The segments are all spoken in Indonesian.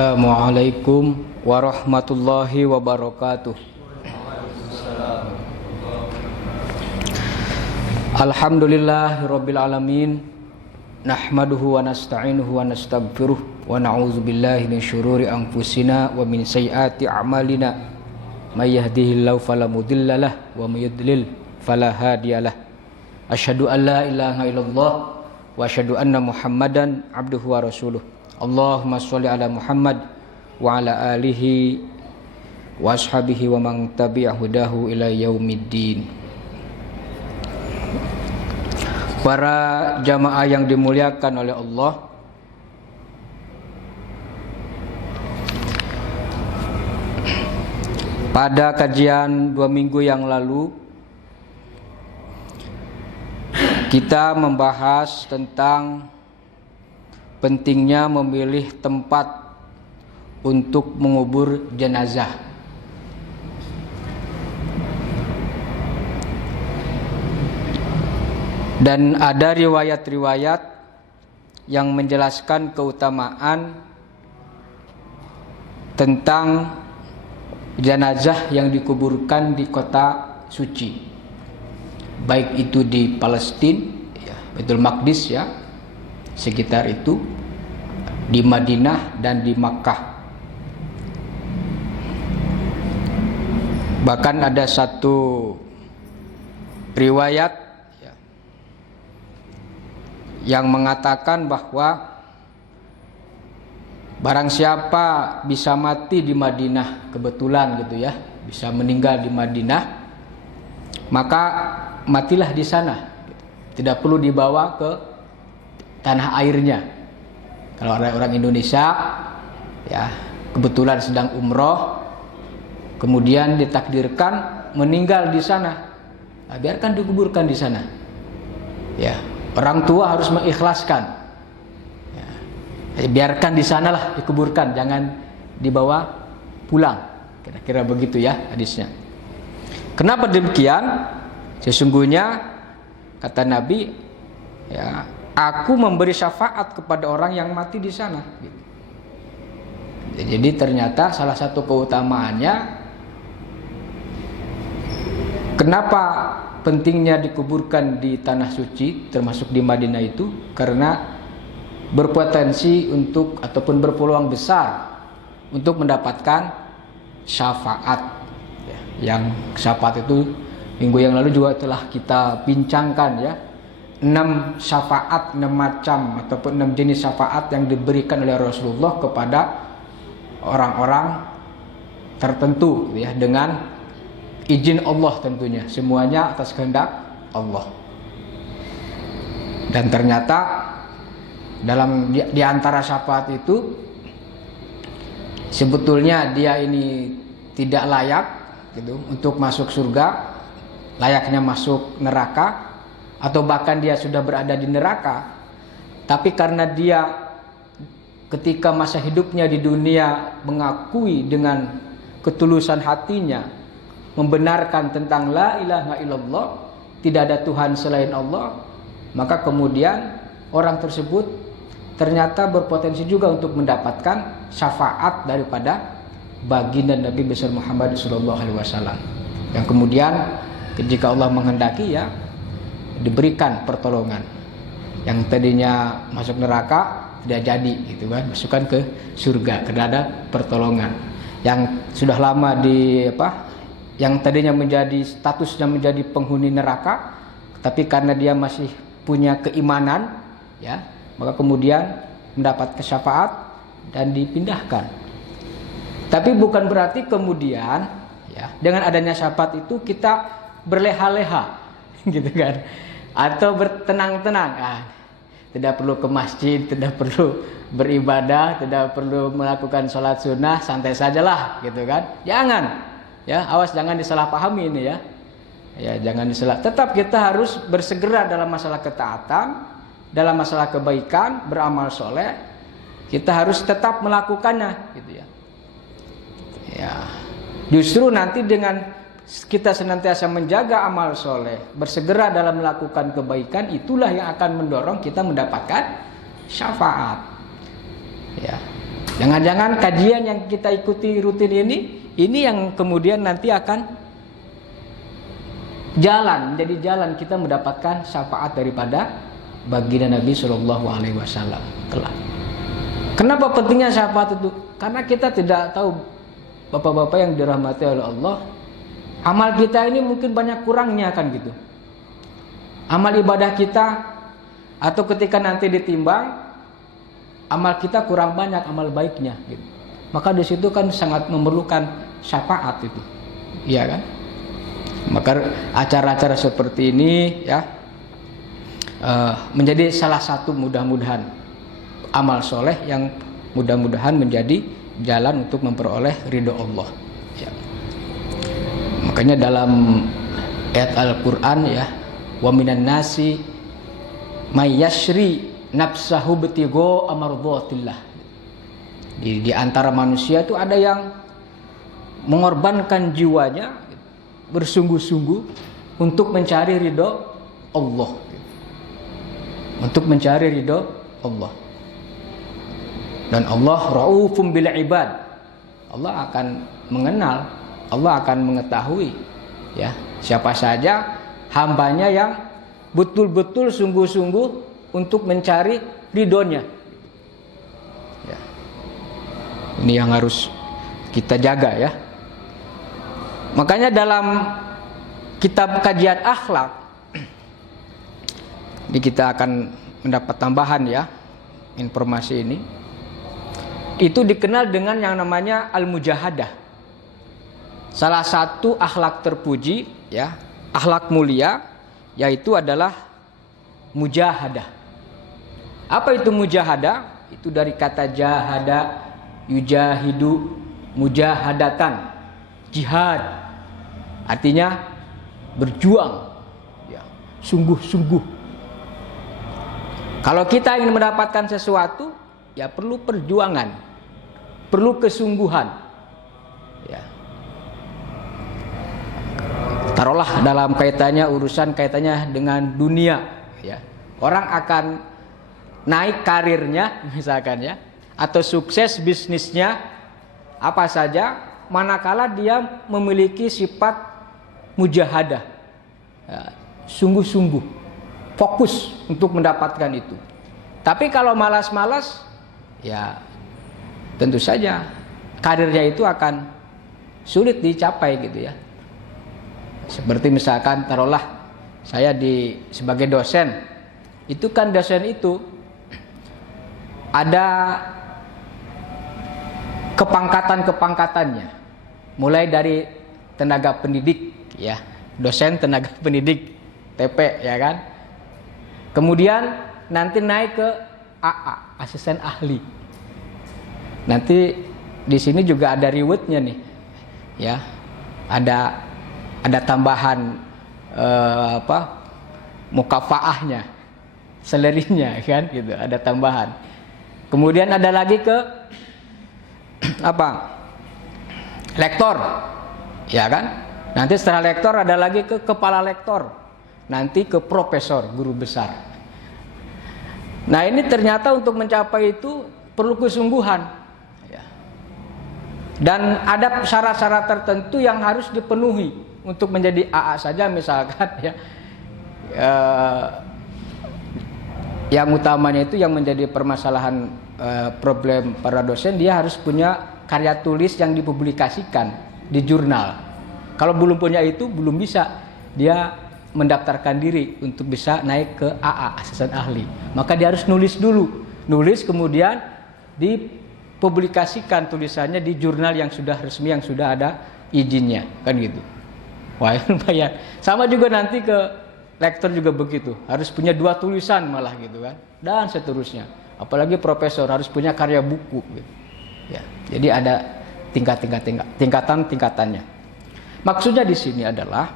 Assalamualaikum warahmatullahi wabarakatuh. Alhamdulillahirabbil alamin. Nahmaduhu wa nasta'inuhu wa nastaghfiruh wa na'udzu billahi min syururi anfusina wa min sayyiati a'malina. May yahdihillahu fala mudhillalah wa may yudlil fala hadiyalah. Asyhadu an la ilaha illallah wa asyhadu anna Muhammadan abduhu wa rasuluh. Allahumma sholli ala Muhammad wa ala alihi wa ashabihi wa man tabi'a hudahu ila yaumiddin. Para jamaah yang dimuliakan oleh Allah, pada kajian 2 minggu yang lalu kita membahas tentang pentingnya memilih tempat untuk mengubur jenazah. Dan ada riwayat-riwayat yang menjelaskan keutamaan tentang jenazah yang dikuburkan di kota suci, baik itu di Palestina, ya, Baitul Maqdis, ya, sekitar itu, di Madinah dan di Makkah. Bahkan ada satu riwayat, ya, yang mengatakan bahwa barang siapa bisa mati di Madinah, kebetulan gitu ya, bisa meninggal di Madinah, maka matilah di sana, tidak perlu dibawa ke tanah airnya. Kalau orang Indonesia, ya, kebetulan sedang umroh, kemudian ditakdirkan meninggal di sana, nah, biarkan dikuburkan di sana. Ya, orang tua harus mengikhlaskan. Ya, biarkan di sanalah dikuburkan, jangan dibawa pulang. Kira-kira begitu ya hadisnya. Kenapa demikian? Sesungguhnya kata Nabi, ya, aku memberi syafaat kepada orang yang mati di sana. Jadi ternyata salah satu keutamaannya, kenapa pentingnya dikuburkan di tanah suci, termasuk di Madinah itu, karena berpotensi untuk ataupun berpeluang besar untuk mendapatkan syafaat. Yang syafaat itu minggu yang lalu juga telah kita bincangkan, ya. 6 syafaat, 6 macam ataupun 6 jenis syafaat yang diberikan oleh Rasulullah kepada orang-orang tertentu, ya, dengan izin Allah tentunya, semuanya atas kehendak Allah. Dan ternyata dalam di antara syafaat itu, sebetulnya dia ini tidak layak gitu untuk masuk surga, layaknya masuk neraka, atau bahkan dia sudah berada di neraka, tapi karena dia ketika masa hidupnya di dunia mengakui dengan ketulusan hatinya, membenarkan tentang la ilaha illallah, tidak ada Tuhan selain Allah, maka kemudian orang tersebut ternyata berpotensi juga untuk mendapatkan syafaat daripada baginda Nabi besar Muhammad SAW, yang kemudian jika Allah menghendaki, ya, diberikan pertolongan. Yang tadinya masuk neraka tidak jadi, gitu kan, masukkan ke surga karena ada pertolongan. Yang sudah lama yang tadinya menjadi statusnya menjadi penghuni neraka, tapi karena dia masih punya keimanan, ya, maka kemudian mendapat syafaat dan dipindahkan. Tapi bukan berarti kemudian, ya, dengan adanya syafaat itu kita berleha-leha, gitu kan, atau bertenang-tenang. Tidak perlu ke masjid, tidak perlu beribadah, tidak perlu melakukan sholat sunnah, santai sajalah, gitu kan. Jangan, ya, awas jangan disalahpahami ini, ya. Ya, jangan tetap kita harus bersegera dalam masalah ketaatan, dalam masalah kebaikan, beramal soleh. Kita harus tetap melakukannya, gitu ya. Ya, justru nanti dengan kita senantiasa menjaga amal soleh, bersegera dalam melakukan kebaikan, itulah yang akan mendorong kita mendapatkan syafaat. Ya. Jangan-jangan kajian yang kita ikuti rutin ini yang kemudian nanti akan menjadi jalan kita mendapatkan syafaat daripada baginda Nabi Shallallahu Alaihi Wasallam kelak. Kenapa pentingnya syafaat itu? Karena kita tidak tahu, bapak-bapak yang dirahmati oleh Allah, amal kita ini mungkin banyak kurangnya kan gitu. Amal ibadah kita, atau ketika nanti ditimbang, amal kita kurang banyak amal baiknya gitu. Maka di situ kan sangat memerlukan syafaat itu, iya kan? Maka acara-acara seperti ini ya menjadi salah satu mudah-mudahan amal soleh yang mudah-mudahan menjadi jalan untuk memperoleh ridho Allah ya. Makanya dalam ayat Al-Quran ya, wa minan nasi may yashri nafsahu betigo amardhatillah. Di antara manusia itu ada yang mengorbankan jiwanya bersungguh-sungguh untuk mencari ridho Allah, untuk mencari ridho Allah. Dan Allah raufum bil ibad. Allah akan mengenal, Allah akan mengetahui ya siapa saja hambanya yang betul-betul sungguh-sungguh untuk mencari ridhonya ya. Ini yang harus kita jaga ya. Makanya dalam kitab kajian akhlak ini kita akan mendapat tambahan ya informasi ini. Itu dikenal dengan yang namanya al-mujahadah. Salah satu akhlak terpuji ya, akhlak mulia, yaitu adalah mujahadah. Apa itu mujahadah? Itu dari kata jahada, yujahidu, mujahadatan, jihad. Artinya berjuang ya, sungguh-sungguh. Kalau kita ingin mendapatkan sesuatu, ya perlu perjuangan, perlu kesungguhan ya. Taruhlah dalam urusan kaitannya dengan dunia ya. Orang akan naik karirnya misalkan ya, atau sukses bisnisnya apa saja, manakala dia memiliki sifat mujahadah ya, sungguh-sungguh, fokus untuk mendapatkan itu. Tapi kalau malas-malas, ya tentu saja karirnya itu akan sulit dicapai gitu ya. Seperti misalkan taruhlah saya sebagai dosen, itu kan dosen itu ada kepangkatannya, mulai dari tenaga pendidik ya, dosen tenaga pendidik TP ya kan. Kemudian nanti naik ke AA, asisten ahli. Nanti di sini juga ada rewardnya nih, ya, ada tambahan mukafaahnya, salary-nya kan, gitu, ada tambahan. Kemudian ada lagi ke lektor, ya kan? Nanti setelah lektor ada lagi ke kepala lektor, nanti ke profesor, guru besar. Nah ini ternyata untuk mencapai itu perlu kesungguhan ya. Dan ada syarat-syarat tertentu yang harus dipenuhi untuk menjadi AA saja misalkan ya. Yang utamanya itu yang menjadi permasalahan problem para dosen, dia harus punya karya tulis yang dipublikasikan di jurnal. Kalau belum punya itu, belum bisa dia mendaftarkan diri untuk bisa naik ke AA, asisten ahli. Maka dia harus nulis dulu, kemudian dipublikasikan tulisannya di jurnal yang sudah resmi, yang sudah ada izinnya, kan gitu. Wah, lumayan. Sama juga nanti ke lektor juga begitu, harus punya 2 tulisan malah gitu kan, dan seterusnya. Apalagi profesor harus punya karya buku gitu. Ya, jadi ada tingkatan-tingkatannya. Maksudnya di sini adalah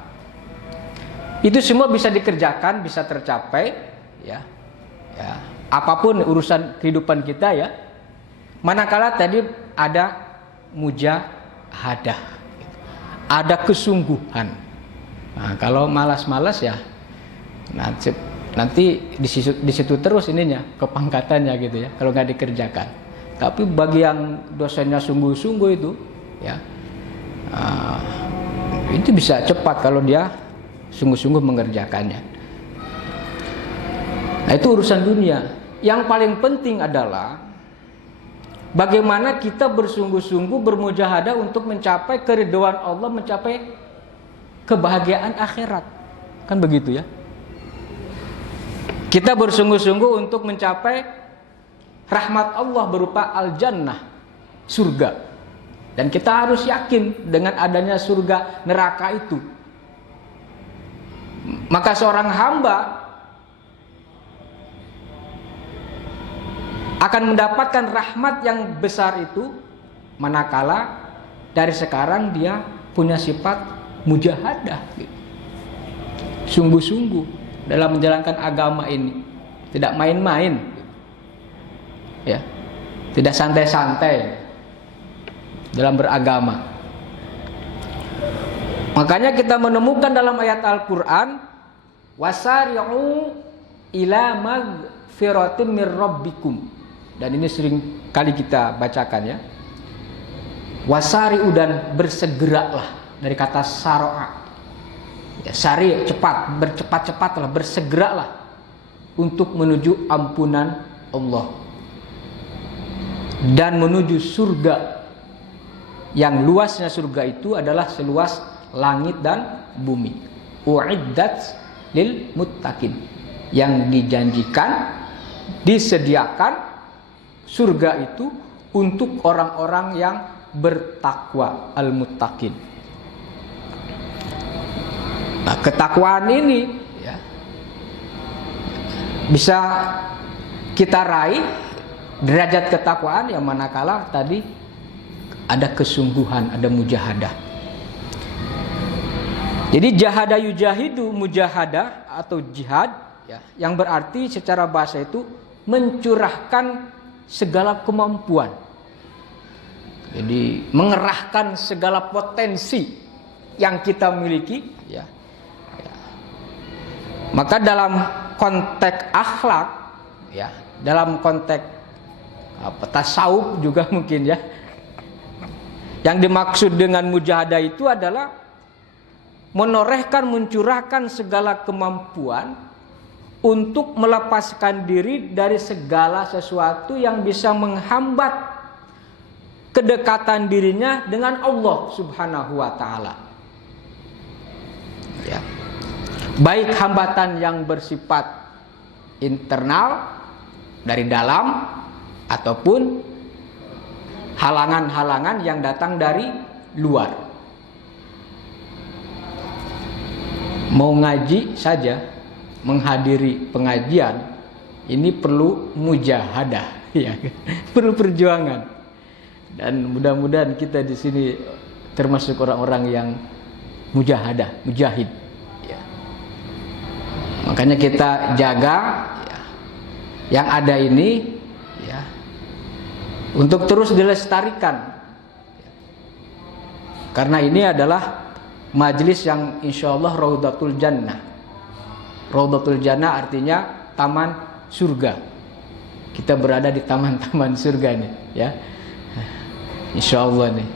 itu semua bisa dikerjakan, bisa tercapai, ya. Apapun urusan kehidupan kita ya. Manakala tadi ada mujahadah, ada kesungguhan. Nah, kalau malas-malas ya, nanti di situ terus ininya, kepangkatannya gitu ya. Kalau nggak dikerjakan. Tapi bagi yang dosennya sungguh-sungguh itu, ya, itu bisa cepat kalau dia sungguh-sungguh mengerjakannya. Nah, itu urusan dunia. Yang paling penting adalah bagaimana kita bersungguh-sungguh bermujahadah untuk mencapai keridhaan Allah, mencapai kebahagiaan akhirat. Kan begitu ya? Kita bersungguh-sungguh untuk mencapai rahmat Allah berupa al-jannah, surga. Dan kita harus yakin dengan adanya surga neraka itu. Maka seorang hamba akan mendapatkan rahmat yang besar itu manakala dari sekarang dia punya sifat mujahadah, sungguh-sungguh dalam menjalankan agama ini, tidak main-main, ya, tidak santai-santai dalam beragama. Makanya kita menemukan dalam ayat Al-Quran, wasari'u ila magfiratin mir rabbikum. Dan ini sering kali kita bacakan ya. Wasari'u, dan bersegeralah, dari kata saro'a. Ya, sari, cepat, bercepat-cepatlah, bersegeralah untuk menuju ampunan Allah dan menuju surga. Yang luasnya surga itu adalah seluas langit dan bumi. U'iddat lil muttaqin. Yang dijanjikan, disediakan surga itu untuk orang-orang yang bertakwa, al-muttaqin. Nah, ketakwaan ini ya, bisa kita raih derajat ketakwaan yang manakala tadi ada kesungguhan, ada mujahadah. Jadi jahada yujahidu, mujahadah atau jihad ya, yang berarti secara bahasa itu mencurahkan segala kemampuan. Jadi mengerahkan segala potensi yang kita miliki ya. Maka dalam konteks akhlak ya, dalam konteks tasawuf juga mungkin ya, yang dimaksud dengan mujahadah itu adalah menorehkan, mencurahkan segala kemampuan untuk melepaskan diri dari segala sesuatu yang bisa menghambat kedekatan dirinya dengan Allah Subhanahu wa ta'ala. Ya. Baik hambatan yang bersifat internal dari dalam ataupun halangan-halangan yang datang dari luar. Mau ngaji saja, menghadiri pengajian ini perlu mujahadah, ya, perlu perjuangan. Dan mudah-mudahan kita di sini termasuk orang-orang yang mujahadah, mujahid. Ya. Makanya kita jaga ya, yang ada ini, ya, untuk terus dilestarikan. Karena ini adalah majelis yang insya Allah Raudatul Jannah. Raudatul Jannah artinya taman surga. Kita berada di taman-taman surga nih, ya. Insya Allah nih.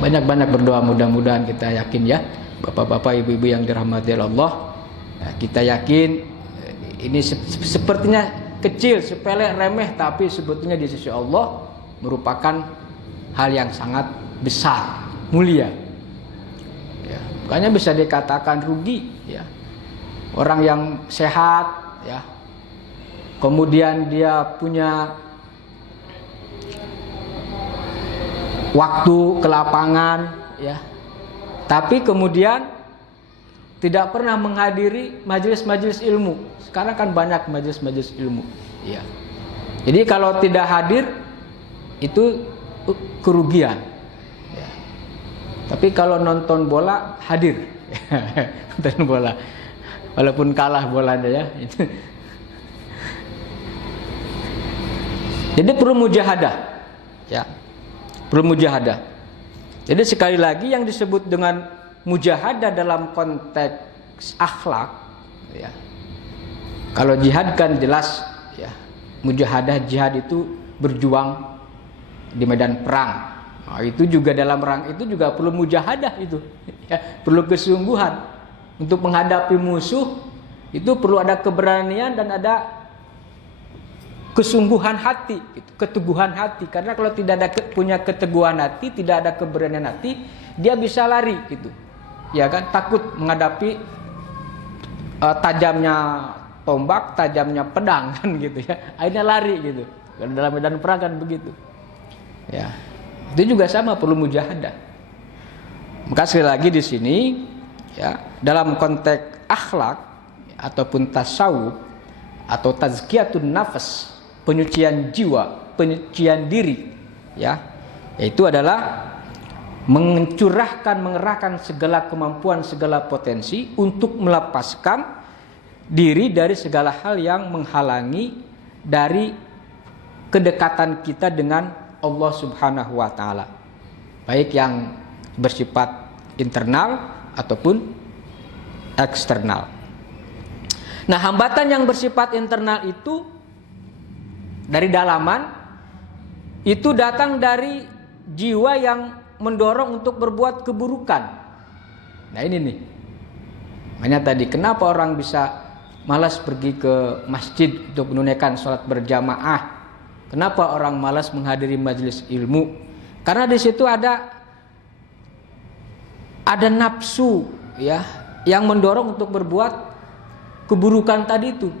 Banyak-banyak berdoa, mudah-mudahan kita yakin ya, bapak-bapak, ibu-ibu yang dirahmati Allah. Kita yakin ini sepertinya kecil, sepele, remeh, tapi sebetulnya di sisi Allah merupakan hal yang sangat besar, mulia. Ya, makanya bisa dikatakan rugi ya. Orang yang sehat ya, kemudian dia punya waktu ke lapangan ya, tapi kemudian tidak pernah menghadiri majelis-majelis ilmu. Sekarang kan banyak majelis-majelis ilmu ya. Jadi kalau tidak hadir itu kerugian ya. Tapi kalau nonton bola hadir nonton bola walaupun kalah bolanya ya. Jadi perlu mujahadah ya, perlu mujahadah. Jadi sekali lagi yang disebut dengan mujahadah dalam konteks akhlak ya. Kalau jihad kan jelas ya, mujahadah, jihad itu berjuang di medan perang. Nah, itu juga dalam perang itu juga perlu mujahadah itu, ya, perlu kesungguhan untuk menghadapi musuh. Itu perlu ada keberanian dan ada kesungguhan hati, gitu, keteguhan hati. Karena kalau tidak ada punya keteguhan hati, tidak ada keberanian hati, dia bisa lari, gitu, ya kan? Takut menghadapi tajamnya tombak, tajamnya pedang, kan gitu ya. Akhirnya lari, gitu. Karena dalam medan perang kan begitu, ya. Itu juga sama, perlu mujahadah. Maka sekali lagi di sini, ya, dalam konteks akhlak ataupun tasawuf atau tazkiyatun nafas, penyucian jiwa, penyucian diri, ya, yaitu adalah mencurahkan, mengerahkan segala kemampuan, segala potensi untuk melepaskan diri dari segala hal yang menghalangi dari kedekatan kita dengan Allah Subhanahu wa taala, baik yang bersifat internal ataupun eksternal. Nah, hambatan yang bersifat internal itu dari dalaman, itu datang dari jiwa yang mendorong untuk berbuat keburukan. Nah, ini nih. Makanya tadi kenapa orang bisa malas pergi ke masjid untuk menunaikan sholat berjamaah? Kenapa orang malas menghadiri majelis ilmu? Karena di situ ada nafsu, ya, yang mendorong untuk berbuat keburukan tadi itu,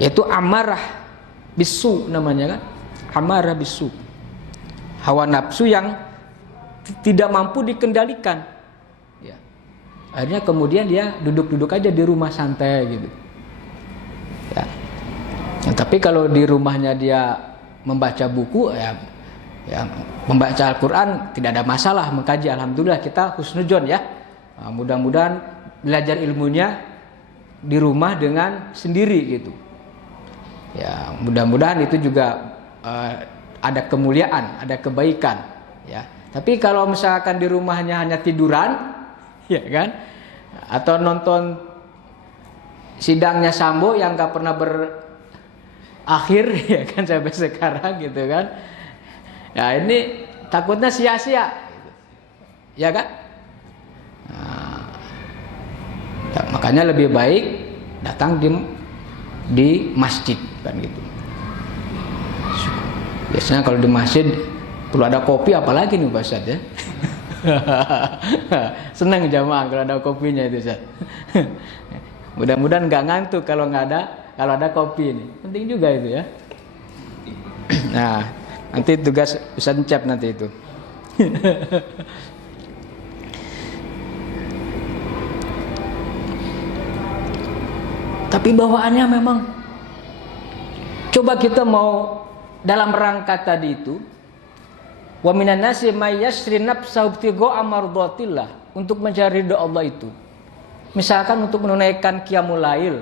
yaitu amarah bisu namanya kan, amarah bisu, hawa nafsu yang tidak mampu dikendalikan, ya. Akhirnya kemudian dia duduk-duduk aja di rumah santai gitu, ya. Nah, tapi kalau di rumahnya dia membaca buku, ya membaca Al-Quran tidak ada masalah, mengkaji, alhamdulillah kita husnudzon, ya. Nah, mudah-mudahan belajar ilmunya di rumah dengan sendiri gitu, ya. Mudah-mudahan itu juga ada kemuliaan, ada kebaikan, ya. Tapi kalau misalkan di rumahnya hanya tiduran, ya kan, atau nonton sidangnya Sambo yang nggak pernah berakhir, ya kan, sampai sekarang gitu kan, ya ini takutnya sia-sia, ya kan. Nah, makanya lebih baik datang di masjid kan gitu. Biasanya kalau di masjid perlu ada kopi, apalagi nih Pak Ustaz, ya. Senang jamaah kalau ada kopinya itu, Ustaz. Mudah-mudahan nggak ngantuk kalau ada kopi ini. Penting juga itu, ya. Nah, nanti tugas Ustaz Encep nanti itu. Tapi bawaannya memang, coba kita mau dalam rangka tadi itu, wa minan nasi may yashri nafsahu ibtigha'a mardatillah, untuk mencari ridha Allah itu. Misalkan untuk menunaikan qiyamul lail,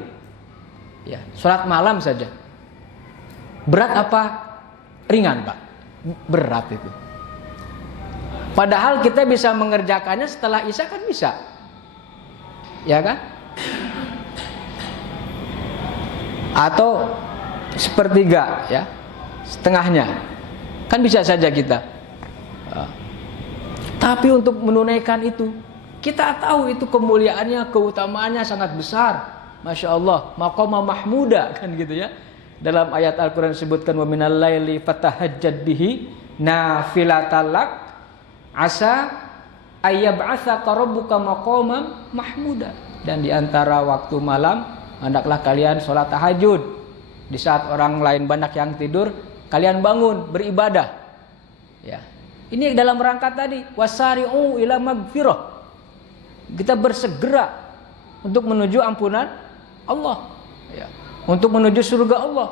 ya, salat malam saja. Berat apa ringan, Pak? Berat itu. Padahal kita bisa mengerjakannya setelah Isya, kan bisa. Ya kan? Atau sepertiga, ya, setengahnya, kan bisa saja kita. Tapi untuk menunaikan itu, kita tahu itu kemuliaannya, keutamaannya sangat besar, masya Allah, maqama mahmuda, kan gitu, ya. Dalam ayat Al-Quran disebutkan, wa minal laili fatahajjad bihi nafilatan lak asa ayyab'atsaka rabbuka maqaman mahmuda. Dan di antara waktu malam hendaklah kalian sholat tahajud. Di saat orang lain banyak yang tidur, kalian bangun beribadah, ya. Ini dalam rangka tadi, wasari'u ila magfirah. Kita bersegera untuk menuju ampunan Allah, ya, untuk menuju surga Allah,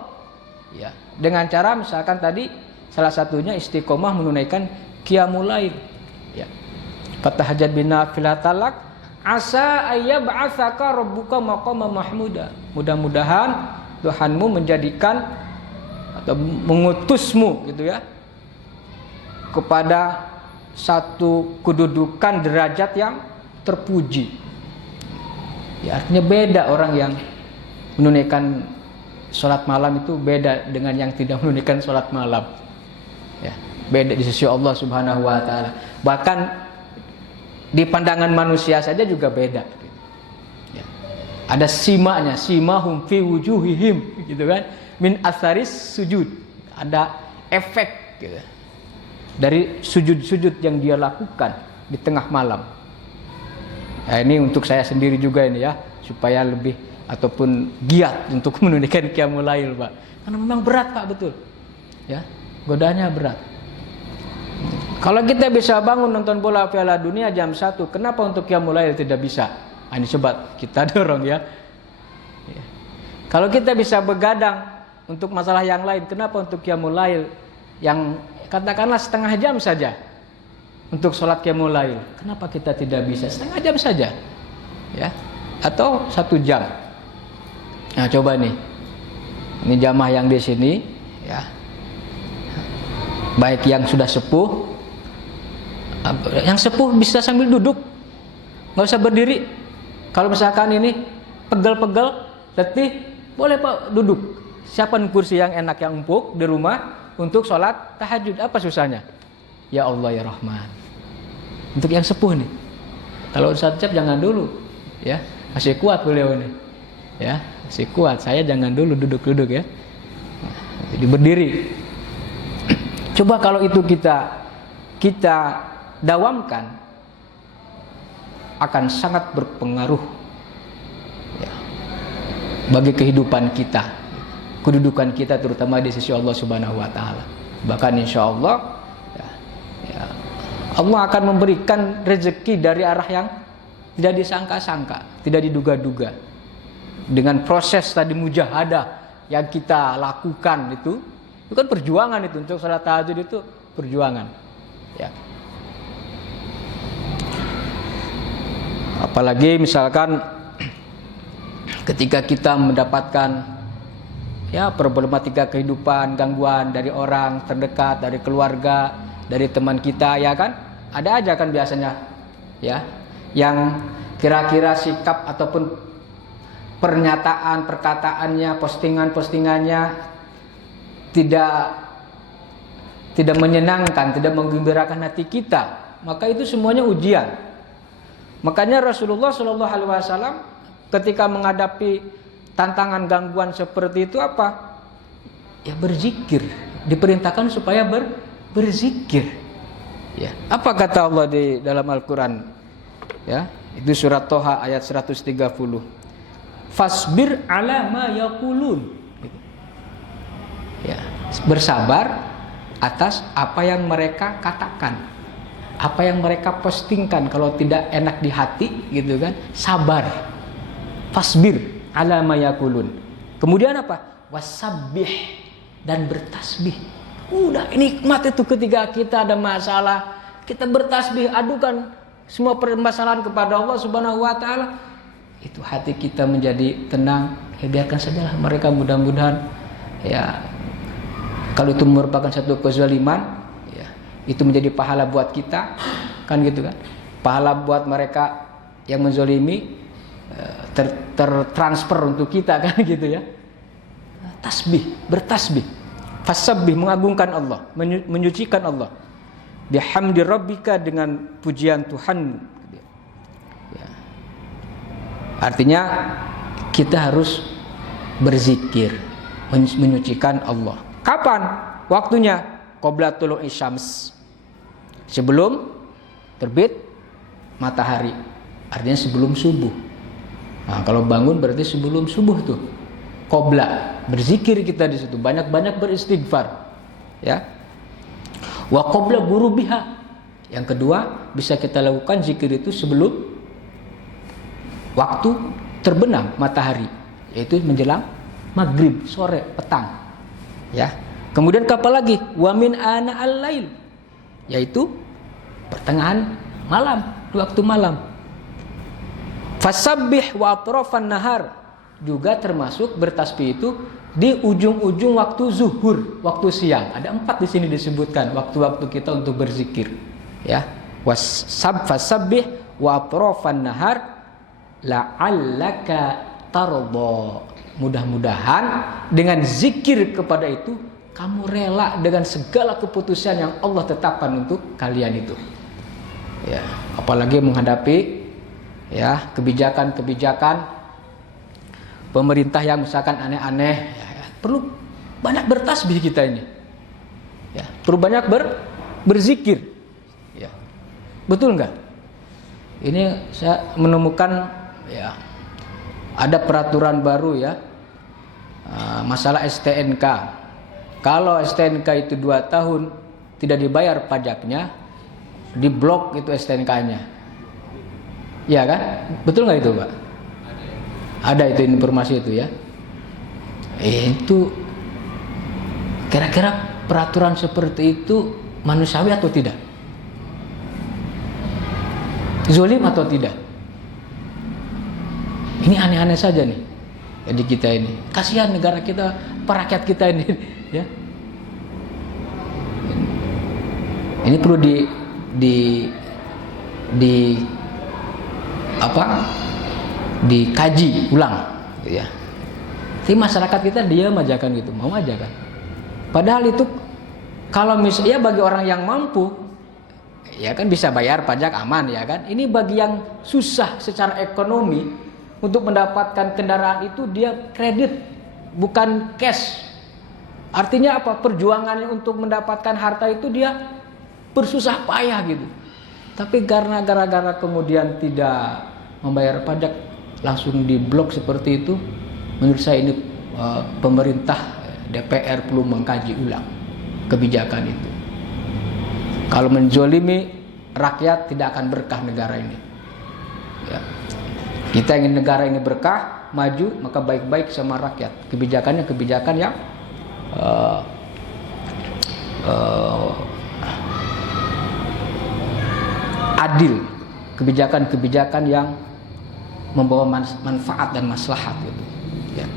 ya, dengan cara misalkan tadi salah satunya istiqomah menunaikan qiyamul lail, ya. Fatahajjad bina filatalak asa ayyab'atsaka rabbuka maqaman mahmuda. Mudah-mudahan Tuhanmu menjadikan atau mengutusmu, gitu, ya, kepada satu kedudukan derajat yang terpuji. Ya, artinya beda orang yang menunaikan sholat malam itu beda dengan yang tidak menunaikan sholat malam. Ya, beda di sisi Allah Subhanahu wa taala. Bahkan di pandangan manusia saja juga beda. Ya. Ada simanya, simahum fi wujuhihim, gitu kan? Min atharis sujud. Ada efek gitu, dari sujud-sujud yang dia lakukan di tengah malam. Nah, ini untuk saya sendiri juga ini ya, supaya lebih ataupun giat untuk menunaikan qiyamul lail, Pak. Karena memang berat, Pak, betul. Ya, godaannya berat. Kalau kita bisa bangun nonton bola Piala Dunia jam 1, kenapa untuk qiyamul lail tidak bisa? Nah, ini coba kita dorong ya. Ya. Kalau kita bisa begadang untuk masalah yang lain, kenapa untuk qiyamul lail yang katakanlah setengah jam saja untuk sholat qiyamul lail, kenapa kita tidak bisa setengah jam saja, ya, atau 1 jam? Nah, coba nih, ini jamaah yang di sini, ya, baik yang sudah sepuh, yang sepuh bisa sambil duduk, nggak usah berdiri. Kalau misalkan ini pegel-pegel, letih, boleh Pak duduk. Siapkan kursi yang enak, yang empuk di rumah untuk sholat tahajud. Apa susahnya? Ya Allah ya Rahman. Untuk yang sepuh nih, kalau Ustaz Cep jangan dulu, ya, masih kuat beliau nih, ya, masih kuat. Saya jangan dulu duduk-duduk ya, jadi berdiri. Coba kalau itu kita dawamkan, akan sangat berpengaruh, ya, bagi kehidupan kita, kedudukan kita terutama di sisi Allah Subhanahu Wa Taala. Bahkan insya Allah, ya, Allah akan memberikan rezeki dari arah yang tidak disangka-sangka, tidak diduga-duga. Dengan proses tadi mujahadah yang kita lakukan itu kan perjuangan itu, untuk salat tahajud itu perjuangan. Ya. Apalagi misalkan ketika kita mendapatkan ya problematika kehidupan, gangguan dari orang terdekat, dari keluarga, dari teman kita, ya kan, ada aja kan biasanya, ya, yang kira-kira sikap ataupun pernyataan, perkataannya, postingannya tidak menyenangkan, tidak menggembirakan hati kita, maka itu semuanya ujian. Makanya Rasulullah Shallallahu Alaihi Wasallam ketika menghadapi tantangan gangguan seperti itu apa? Ya berzikir, diperintahkan supaya berzikir. Ya. Apa kata Allah di dalam Al-Quran? Ya, itu surat Toha ayat 130. Fasbir ala ma yaqulun. Ya, bersabar atas apa yang mereka katakan, apa yang mereka postingkan. Kalau tidak enak di hati, gitu kan? Sabar. Fasbir ala ma yaqulun. Kemudian apa? Wasabbih, dan bertasbih. Udah, nikmat itu ketika kita ada masalah, kita bertasbih, adukan semua permasalahan kepada Allah Subhanahu wa taala. Itu hati kita menjadi tenang. Ya biarkan sajalah mereka, mudah-mudahan ya, kalau itu merupakan satu kezaliman, ya, itu menjadi pahala buat kita, kan gitu kan? Pahala buat mereka yang menzalimi tertransfer untuk kita, kan gitu ya. Tasbih, bertasbih. Fasabbih, mengagungkan Allah, menyucikan Allah. Bihamdi rabbika, dengan pujian Tuhan. Ya. Artinya kita harus berzikir, menyucikan Allah. Kapan waktunya? Qabla tulu'i syams, sebelum terbit matahari. Artinya sebelum subuh. Nah, kalau bangun berarti sebelum subuh tuh. Qabla, berzikir kita di situ, banyak-banyak beristighfar, ya. Wa qabla ghurubiha. Yang kedua, bisa kita lakukan zikir itu sebelum waktu terbenam matahari, yaitu menjelang maghrib, sore, petang, ya. Kemudian apa lagi? Wa min ana al-lail, yaitu pertengahan malam, waktu malam. Fasabbih wa atrafan nahar, juga termasuk bertasbih itu di ujung-ujung waktu zuhur, waktu siang. Ada 4 di sini disebutkan waktu-waktu kita untuk berzikir, ya. Fasabbih wa atrafan nahar la'allaka tardha. mudah-mudahan dengan zikir kepada itu kamu rela dengan segala keputusan yang Allah tetapkan untuk kalian itu. Ya, apalagi menghadapi ya kebijakan-kebijakan pemerintah yang misalkan aneh-aneh, ya, perlu banyak bertasbih kita ini. Ya, perlu banyak berzikir. Ya. Betul enggak? Ini saya menemukan ya ada peraturan baru ya. Masalah STNK. Kalau STNK itu 2 tahun tidak dibayar pajaknya, diblok itu STNK-nya. Iya kan? Betul nggak itu, Pak? Ada itu informasi itu ya. Itu kira-kira peraturan seperti itu manusiawi atau tidak? Zolim atau tidak? Ini aneh-aneh saja nih. Jadi kita ini kasihan negara kita, rakyat kita ini ya. Ini perlu dikaji ulang ya. Tapi masyarakat kita diam aja kan gitu, mau aja kan. Padahal itu kalau misalnya bagi orang yang mampu ya kan bisa bayar pajak aman ya kan. Ini bagi yang susah secara ekonomi untuk mendapatkan kendaraan itu dia kredit bukan cash. Artinya apa? Perjuangannya untuk mendapatkan harta itu dia bersusah payah gitu. Tapi karena gara-gara kemudian tidak membayar pajak langsung diblok seperti itu, menurut saya ini pemerintah DPR perlu mengkaji ulang kebijakan itu. Kalau menzolimi rakyat tidak akan berkah negara ini. Ya. Kita ingin negara ini berkah, maju, maka baik-baik sama rakyat. Kebijakannya kebijakan yang adil, kebijakan-kebijakan yang membawa manfaat dan maslahat gitu. Ya.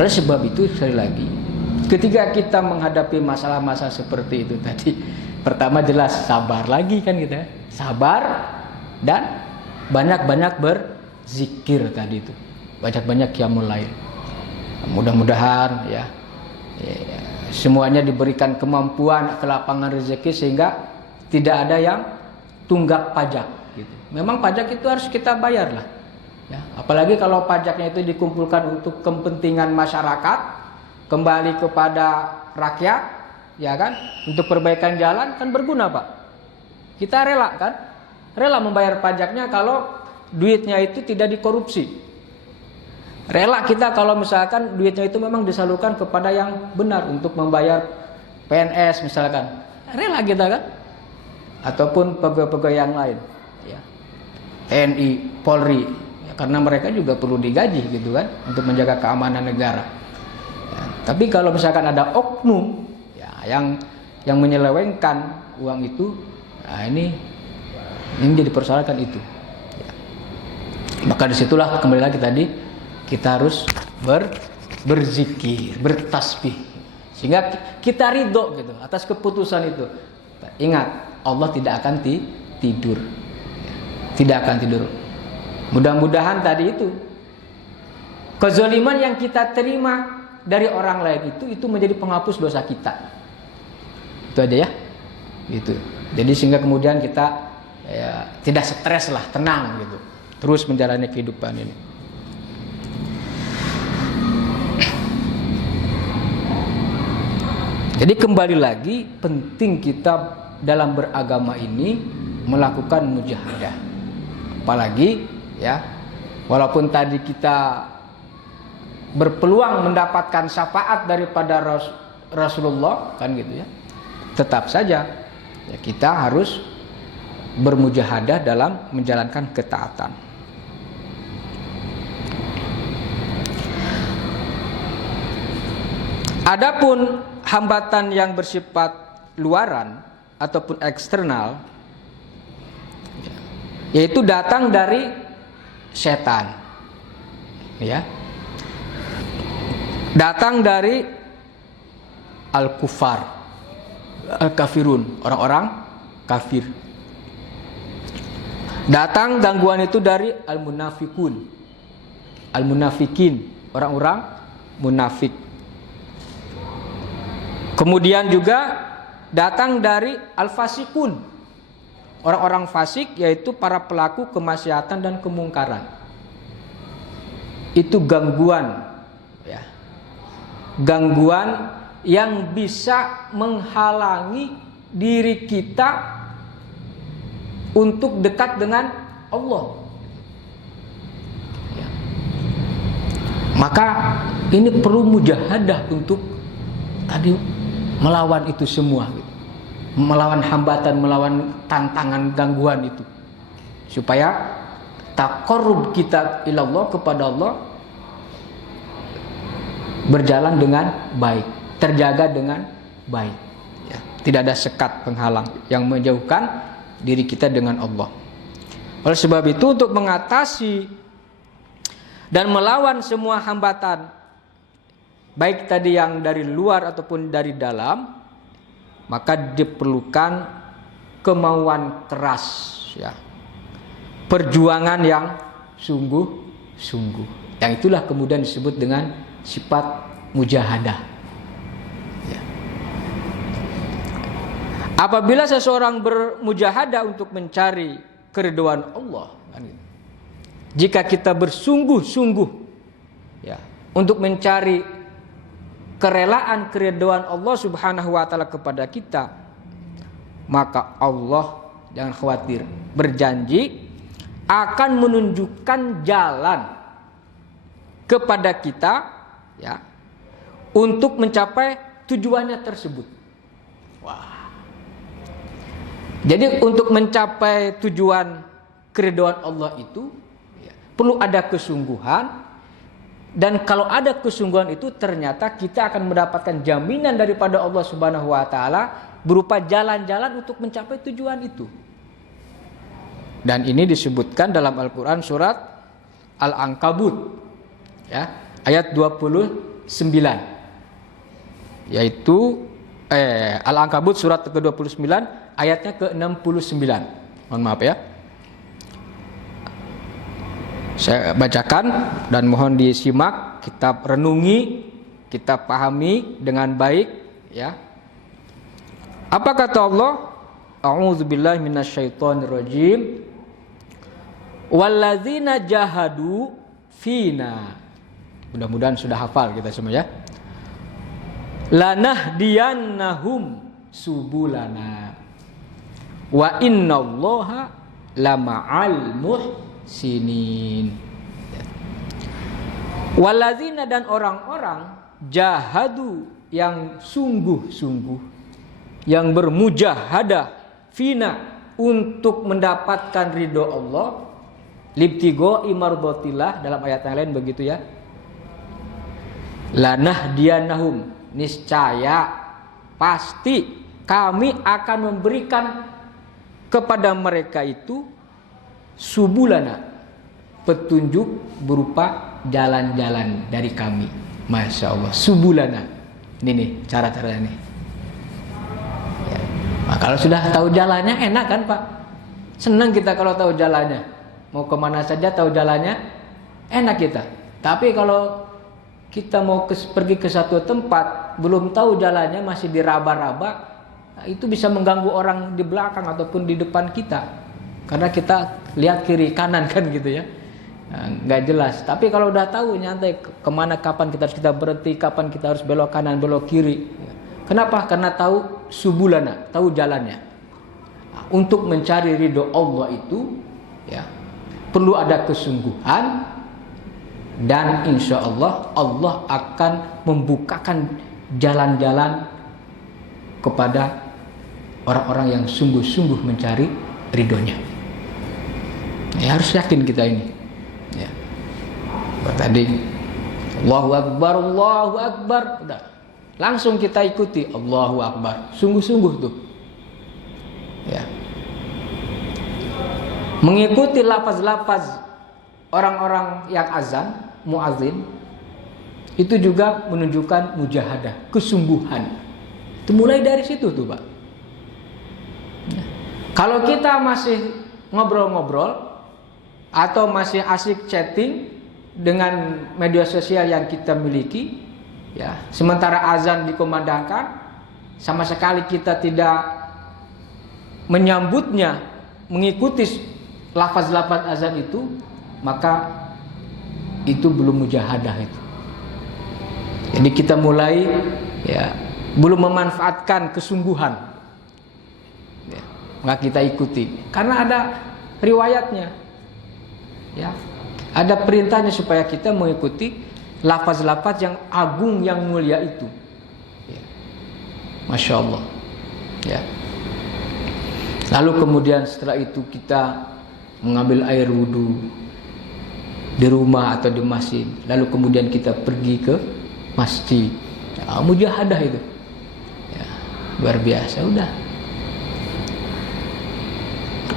Oleh sebab itu sekali lagi, ketika kita menghadapi masalah-masalah seperti itu tadi, pertama jelas sabar lagi kan kita, sabar dan banyak-banyak berzikir tadi itu, banyak-banyak qiyamul lail. Mudah-mudahan ya semuanya diberikan kemampuan, kelapangan rezeki sehingga tidak ada yang tunggak pajak gitu. Memang pajak itu harus kita bayar lah ya. Apalagi kalau pajaknya itu dikumpulkan untuk kepentingan masyarakat, kembali kepada rakyat ya kan, untuk perbaikan jalan kan berguna Pak. Kita rela kan, rela membayar pajaknya kalau duitnya itu tidak dikorupsi. Rela kita kalau misalkan duitnya itu memang disalurkan kepada yang benar untuk membayar PNS misalkan, rela kita kan, ataupun pegawai-pegawai yang lain ya. TNI, Polri ya, karena mereka juga perlu digaji gitu kan untuk menjaga keamanan negara ya. Tapi kalau misalkan ada oknum ya yang menyelewengkan uang itu, nah ini dipersoalkan itu ya. Maka disitulah kembali lagi tadi kita harus berzikir, bertasbih sehingga kita ridho gitu atas keputusan itu. Ingat, Allah tidak akan tidur. Tidak akan tidur. Mudah-mudahan tadi itu kezaliman yang kita terima dari orang lain itu menjadi penghapus dosa kita. Itu aja ya. Gitu. Jadi sehingga kemudian kita ya, tidak stres lah, tenang gitu. Terus menjalani kehidupan ini. Jadi kembali lagi penting kita dalam beragama ini melakukan mujahadah. Apalagi ya, walaupun tadi kita berpeluang mendapatkan syafaat daripada Rasulullah kan gitu ya, tetap saja ya, kita harus bermujahadah dalam menjalankan ketaatan. Adapun hambatan yang bersifat luaran ataupun eksternal, yaitu datang dari setan, ya, datang dari al-kufar, al-kafirun, orang-orang kafir. Datang gangguan itu dari al-munafikun, al-munafikin, orang-orang munafik. Kemudian juga datang dari al-fasikun, orang-orang fasik, yaitu para pelaku kemaksiatan dan kemungkaran. Itu gangguan, ya, gangguan yang bisa menghalangi diri kita untuk dekat dengan Allah. Ya. Maka ini perlu mujahadah untuk tadi melawan itu semua, gitu. Melawan hambatan, melawan tantangan, gangguan itu, supaya taqarrub kita ilallah, kepada Allah, berjalan dengan baik, terjaga dengan baik, ya. Tidak ada sekat penghalang yang menjauhkan diri kita dengan Allah. Oleh sebab itu, untuk mengatasi dan melawan semua hambatan, baik tadi yang dari luar ataupun dari dalam, maka diperlukan kemauan keras, ya, perjuangan yang sungguh-sungguh. Yang itulah kemudian disebut dengan sifat mujahadah. Ya. Apabila seseorang bermujahadah untuk mencari keridhaan Allah, jika kita bersungguh-sungguh, ya, untuk mencari kerelaan keridhaan Allah Subhanahu wa taala kepada kita, maka Allah, jangan khawatir, berjanji akan menunjukkan jalan kepada kita, ya, untuk mencapai tujuannya tersebut. Wah. Jadi untuk mencapai tujuan keridhaan Allah itu, ya, perlu ada kesungguhan. Dan kalau ada kesungguhan itu, ternyata kita akan mendapatkan jaminan daripada Allah Subhanahu wa taala berupa jalan-jalan untuk mencapai tujuan itu. Dan ini disebutkan dalam Al-Qur'an surat Al-Ankabut, ya, ayat 29. Yaitu Al-Ankabut surat ke-29 ayatnya ke-69. Mohon maaf, ya. Saya bacakan dan mohon disimak, kita renungi, kita pahami dengan baik, ya. Apa kata Allah? A'udzubillahi minasyaitonirrajim. Walladzina jahadu fina. Mudah-mudahan sudah hafal kita semua, ya. Lanahdiyannahum subulana wa innallaha lama'al muhsinin. Walazina, dan orang-orang jahadu, yang sungguh-sungguh, yang bermujahadah fina, untuk mendapatkan ridho Allah, libtigo imardotillah, dalam ayat yang lain begitu, ya. Lanahdiyannahum, niscaya pasti kami akan memberikan kepada mereka itu subulana, petunjuk berupa jalan-jalan dari kami. Masya Allah, subulana. Ini nih cara-caranya nih. Ya. Nah, kalau sudah tahu jalannya enak kan, Pak? Senang kita kalau tahu jalannya. Mau kemana saja tahu jalannya, enak kita. Tapi kalau kita mau pergi ke satu tempat, belum tahu jalannya, masih diraba-raba, nah, itu bisa mengganggu orang di belakang ataupun di depan kita. Karena kita lihat kiri kanan kan gitu, ya. Nah, nggak jelas. Tapi kalau udah tahu nyantai kemana, kapan kita berhenti, kapan kita harus belok kanan, belok kiri. Kenapa? Karena tahu subulana, tahu jalannya. Nah, untuk mencari ridho Allah itu, ya, perlu ada kesungguhan. Dan insya Allah, Allah akan membukakan jalan-jalan kepada orang-orang yang sungguh-sungguh mencari ridhonya. Ya, harus yakin kita ini, ya. Tadi Allahu Akbar, Allahu Akbar, udah langsung kita ikuti Allahu Akbar, sungguh-sungguh tuh, ya. Mengikuti lafaz-lafaz orang-orang yang azan, muazin, itu juga menunjukkan mujahadah, kesungguhan. Itu mulai dari situ tuh, Pak. Ya. Kalau kita masih ngobrol-ngobrol atau masih asik chatting, dengan media sosial yang kita miliki, ya, sementara azan dikumandangkan, sama sekali kita tidak menyambutnya, mengikuti lafaz-lafaz azan itu, maka itu belum mujahadah itu. Jadi kita mulai, ya, belum memanfaatkan kesungguhan, ya, maka kita ikuti karena ada riwayatnya, ya, ada perintahnya supaya kita mengikuti lafaz-lafaz yang agung, yang mulia itu, ya. Masya Allah, ya. Lalu kemudian setelah itu kita mengambil air wudhu di rumah atau di masjid, lalu kemudian kita pergi ke masjid, ya, mujahadah itu, ya, luar biasa, udah.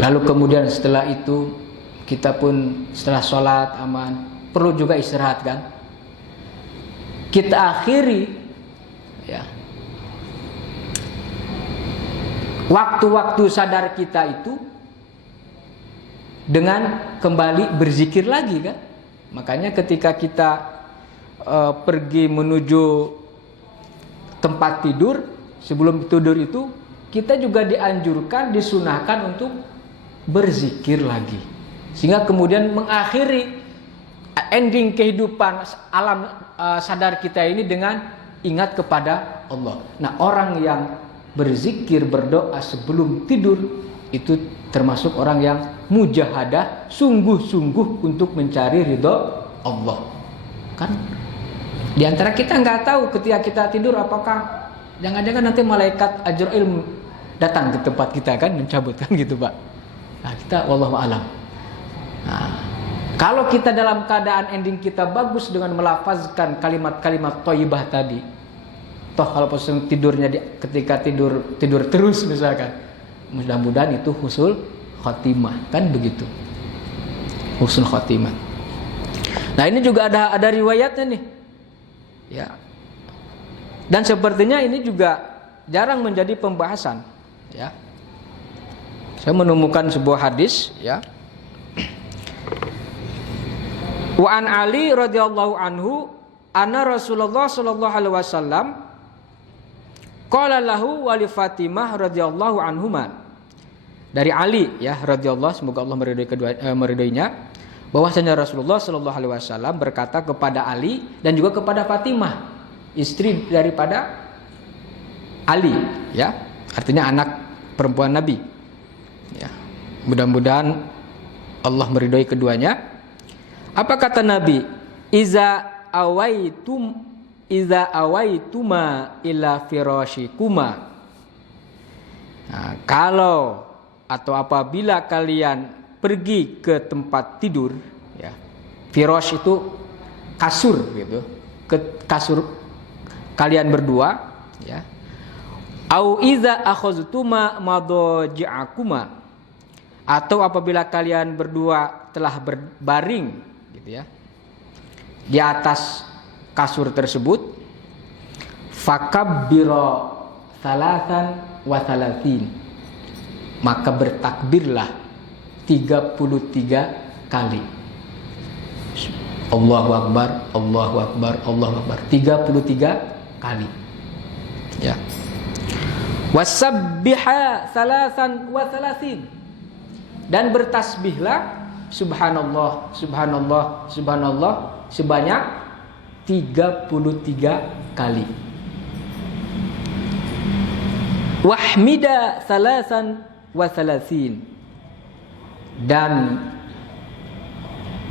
Lalu kemudian setelah itu kita pun setelah sholat aman, perlu juga istirahat kan, kita akhiri, ya, waktu-waktu sadar kita itu dengan kembali berzikir lagi kan. Makanya ketika kita pergi menuju tempat tidur, sebelum tidur itu kita juga dianjurkan, disunahkan untuk berzikir lagi, sehingga kemudian mengakhiri ending kehidupan alam sadar kita ini dengan ingat kepada Allah. Nah, orang yang berzikir, berdoa sebelum tidur itu termasuk orang yang mujahadah, sungguh-sungguh untuk mencari ridho Allah. Kan di antara kita nggak tahu ketika kita tidur apakah jangan-jangan nanti malaikat Ajrail datang ke tempat kita kan, mencabut kan gitu, Pak. Nah, kita wallahu alam. Nah, kalau kita dalam keadaan ending kita bagus dengan melafazkan kalimat-kalimat thayyibah tadi, toh kalau posisi tidurnya ketika tidur terus misalkan, mudah-mudahan itu husnul khotimah, kan begitu, husnul khotimah. Nah, ini juga ada riwayatnya nih, ya. Dan sepertinya ini juga jarang menjadi pembahasan, ya. Saya menemukan sebuah hadis, ya. Wa an Ali radhiyallahu anhu anna Rasulullah sallallahu alaihi wasallam qala lahu wa li Fatimah radhiyallahu anhuma. Dari Ali, ya, radhiyallahu, semoga Allah meridainya, bahwasanya Rasulullah sallallahu alaihi wasallam berkata kepada Ali dan juga kepada Fatimah, istri daripada Ali, ya, artinya anak perempuan Nabi, ya. Mudah-mudahan Allah meridai keduanya. Apa kata Nabi? Iza awaituma ila firasyikuma. Nah, kalau atau apabila kalian pergi ke tempat tidur, ya, firash itu kasur gitu, ke kasur kalian berdua, ya. Au iza akhaztuma madaji'akuma, atau apabila kalian berdua telah berbaring, gitu ya, di atas kasur tersebut, fakabbira salasan wa salasin, maka bertakbirlah 33 kali. Allahu Akbar, Allahu Akbar, Allahu Akbar, 33 kali, ya. Wasabbiha salasan wa salasin, dan bertasbihlah subhanallah, subhanallah, subhanallah sebanyak 33 kali. Wahmida salasan wa salasin, dan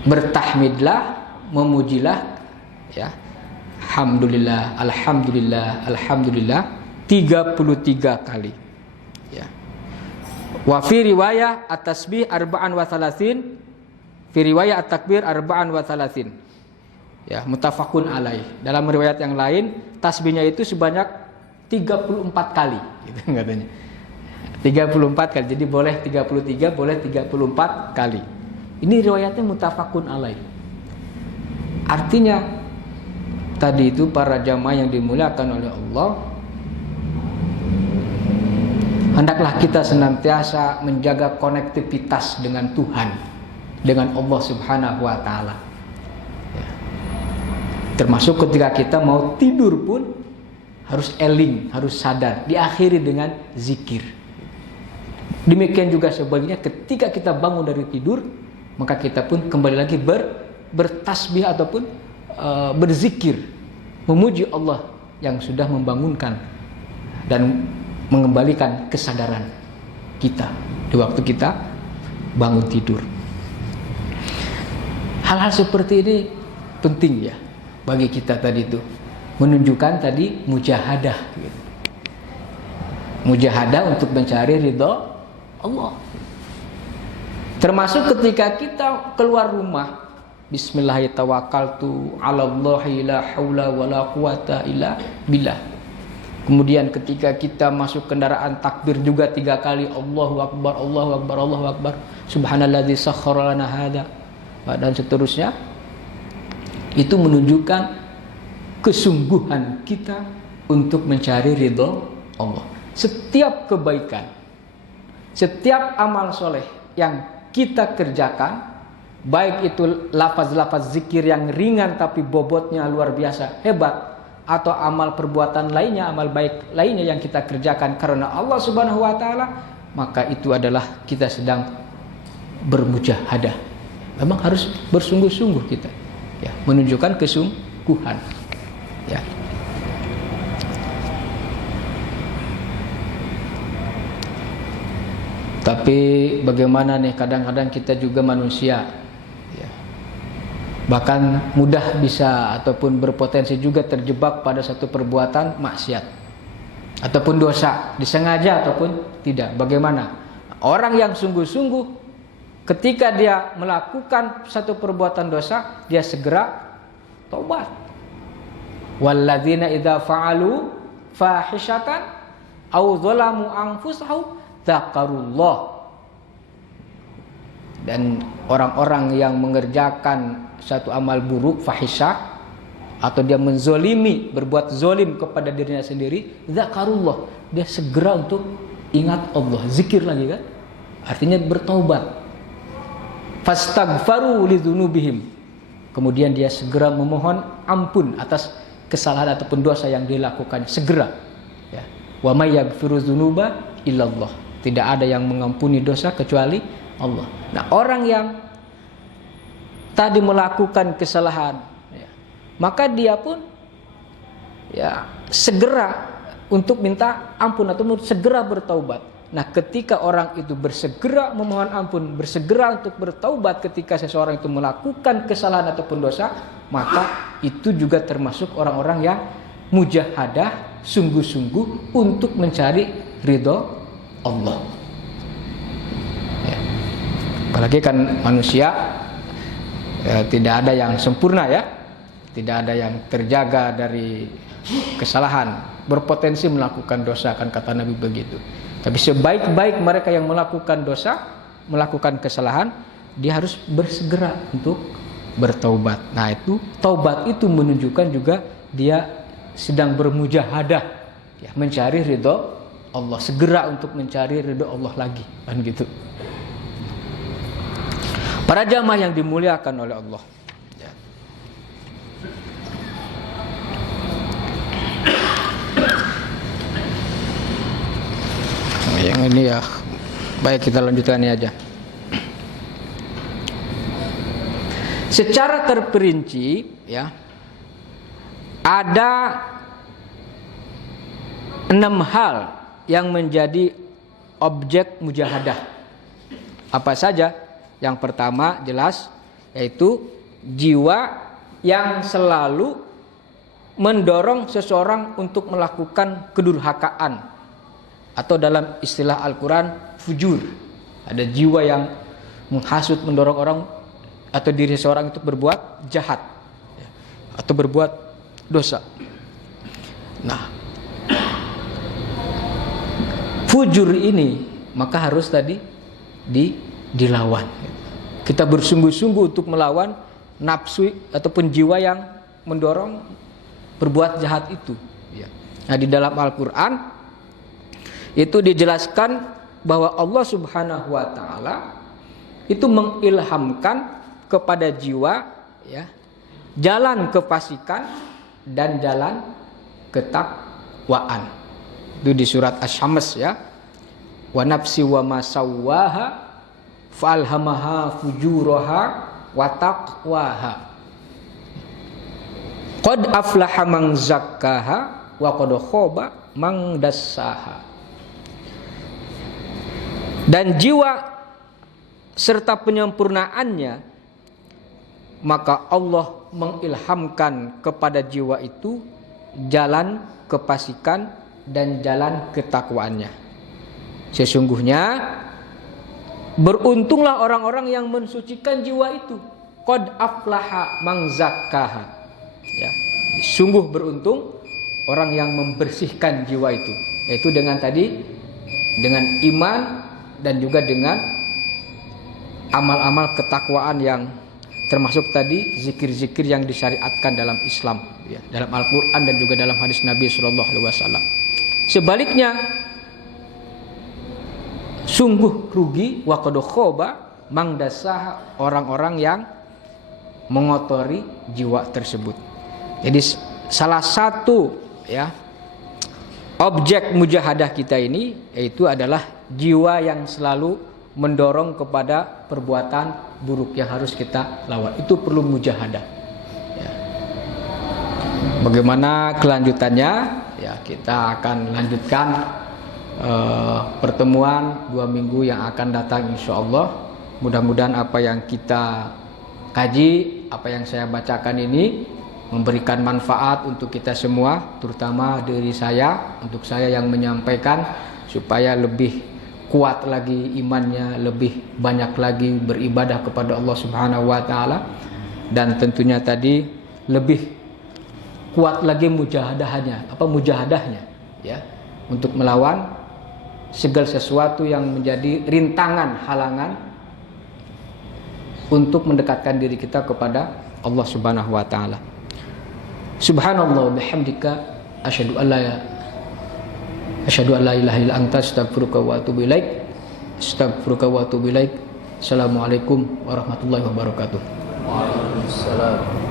bertahmidlah, memujilah, ya, alhamdulillah, alhamdulillah, alhamdulillah 33 kali, ya. Wa fi riwayah at-tasbih arba'an wa salasin, fi riwayah at-takbir arba'an wa salasin, ya, muttafaqun alaih. Dalam riwayat yang lain tasbihnya itu sebanyak 34 kali, gitu katanya. 34 kali. Jadi boleh 33, boleh 34 kali. Ini riwayatnya muttafaqun alaih. Artinya tadi itu para jamaah yang dimuliakan oleh Allah, hendaklah kita senantiasa menjaga konektivitas dengan Tuhan, dengan Allah Subhanahu wa taala. Ya. Termasuk ketika kita mau tidur pun harus eling, harus sadar, diakhiri dengan zikir. Demikian juga sebaliknya ketika kita bangun dari tidur, maka kita pun kembali lagi bertasbih ataupun berzikir, memuji Allah yang sudah membangunkan dan mengembalikan kesadaran kita di waktu kita bangun tidur. Hal-hal seperti ini penting ya bagi kita tadi itu, menunjukkan tadi mujahadah gitu. Mujahadah untuk mencari ridha Allah. Termasuk ketika kita keluar rumah, bismillahirrahmanirrahim, 'alallahi la haula wala quwata illa billah. Kemudian ketika kita masuk kendaraan, takbir juga 3 kali, Allahu akbar, Allahu akbar, Allahu akbar, subhanalladzi sakhkhara lana hada, dan seterusnya. Itu menunjukkan kesungguhan kita untuk mencari ridha Allah. Setiap kebaikan, setiap amal soleh yang kita kerjakan, baik itu lafaz-lafaz zikir yang ringan tapi bobotnya luar biasa hebat, atau amal perbuatan lainnya, amal baik lainnya yang kita kerjakan karena Allah Subhanahu wa taala, maka itu adalah kita sedang bermujahadah. Memang harus bersungguh-sungguh kita, ya, menunjukkan kesungguhan, ya. Tapi bagaimana nih, kadang-kadang kita juga manusia, ya, bahkan mudah bisa ataupun berpotensi juga terjebak pada satu perbuatan maksiat ataupun dosa, disengaja ataupun tidak. Bagaimana orang yang sungguh-sungguh ketika dia melakukan satu perbuatan dosa, dia segera taubat. Walladzina idza fa'alu fahishatan aw dzalamu anfusahum dzakarullah. Dan orang-orang yang mengerjakan satu amal buruk, fahisyah, atau dia menzolimi, berbuat zolim kepada dirinya sendiri, dzakarullah, dia segera untuk ingat Allah, zikir lagi kan, artinya bertaubat. Fastaghfaru lidzunubihim, kemudian dia segera memohon ampun atas kesalahan ataupun dosa yang dilakukan, segera, ya. Wa may yaghfiru dzunuba illallah, tidak ada yang mengampuni dosa kecuali Allah. Nah, orang yang tadi melakukan kesalahan, ya, maka dia pun, ya, segera untuk minta ampun atau segera bertaubat. Nah, ketika orang itu bersegera memohon ampun, bersegera untuk bertaubat ketika seseorang itu melakukan kesalahan ataupun dosa, maka itu juga termasuk orang-orang yang mujahadah, sungguh-sungguh untuk mencari ridha Allah. Ya. Apalagi kan manusia, ya, tidak ada yang sempurna, ya, tidak ada yang terjaga dari kesalahan, berpotensi melakukan dosa, kan kata Nabi begitu. Tapi sebaik-baik mereka yang melakukan dosa, melakukan kesalahan, dia harus bersegera untuk bertaubat. Nah, itu taubat itu menunjukkan juga dia sedang bermujahadah, ya, mencari ridha Allah, segera untuk mencari ridha Allah lagi, kan gitu. Para jamaah yang dimuliakan oleh Allah, ya. Yang ini ya, baik kita lanjutkan ini aja. Secara terperinci, ya, ada 6 hal yang menjadi objek mujahadah. Apa saja? Yang pertama jelas, yaitu jiwa yang selalu mendorong seseorang untuk melakukan kedurhakaan, atau dalam istilah Al-Quran fujur. Ada jiwa yang menghasut, mendorong orang atau diri seseorang untuk berbuat jahat, ya, atau berbuat dosa. Nah, fujur ini maka harus tadi dilawan. Kita bersungguh-sungguh untuk melawan nafsu ataupun jiwa yang mendorong berbuat jahat itu, ya. Nah, di dalam Al-Quran itu dijelaskan bahwa Allah Subhanahu wa taala itu mengilhamkan kepada jiwa, ya, jalan kefasikan dan jalan ketakwaan. Itu di surat Asy-Syams ya. Wa nafsi wa ma sawwaha falhamaha fujuraha wa taqwaha. Qad aflaha man zakkaha wa qad khaba man dassaha. Dan jiwa serta penyempurnaannya, maka Allah mengilhamkan kepada jiwa itu jalan kefasikan dan jalan ketakwaannya. Sesungguhnya beruntunglah orang-orang yang mensucikan jiwa itu. Qad aflaha man zakkaha. Ya, sungguh beruntung orang yang membersihkan jiwa itu, yaitu dengan iman dan juga dengan amal-amal ketakwaan yang termasuk tadi zikir-zikir yang disyariatkan dalam Islam, ya, dalam Al-Quran dan juga dalam hadis Nabi SAW. Sebaliknya, sungguh rugi wa qad khaba man dassaha, orang-orang yang mengotori jiwa tersebut. Jadi salah satu ya objek mujahadah kita ini yaitu adalah jiwa yang selalu mendorong kepada perbuatan buruk yang harus kita lawan. Itu perlu mujahadah. Ya. Bagaimana kelanjutannya? Ya, kita akan lanjutkan pertemuan 2 minggu yang akan datang, insya Allah. Mudah-mudahan apa yang kita kaji, apa yang saya bacakan ini memberikan manfaat untuk kita semua, terutama dari saya, untuk saya yang menyampaikan, supaya lebih kuat lagi imannya, lebih banyak lagi beribadah kepada Allah Subhanahu wa taala, dan tentunya tadi lebih kuat lagi mujahadahnya, ya, untuk melawan segala sesuatu yang menjadi rintangan, halangan untuk mendekatkan diri kita kepada Allah Subhanahu wa taala. Subhanallah bihamdika asyhadu an la ilaha illa anta astaghfiruka wa atubu ilaik. Assalamualaikum warahmatullahi wabarakatuh. Waalaikumsalam.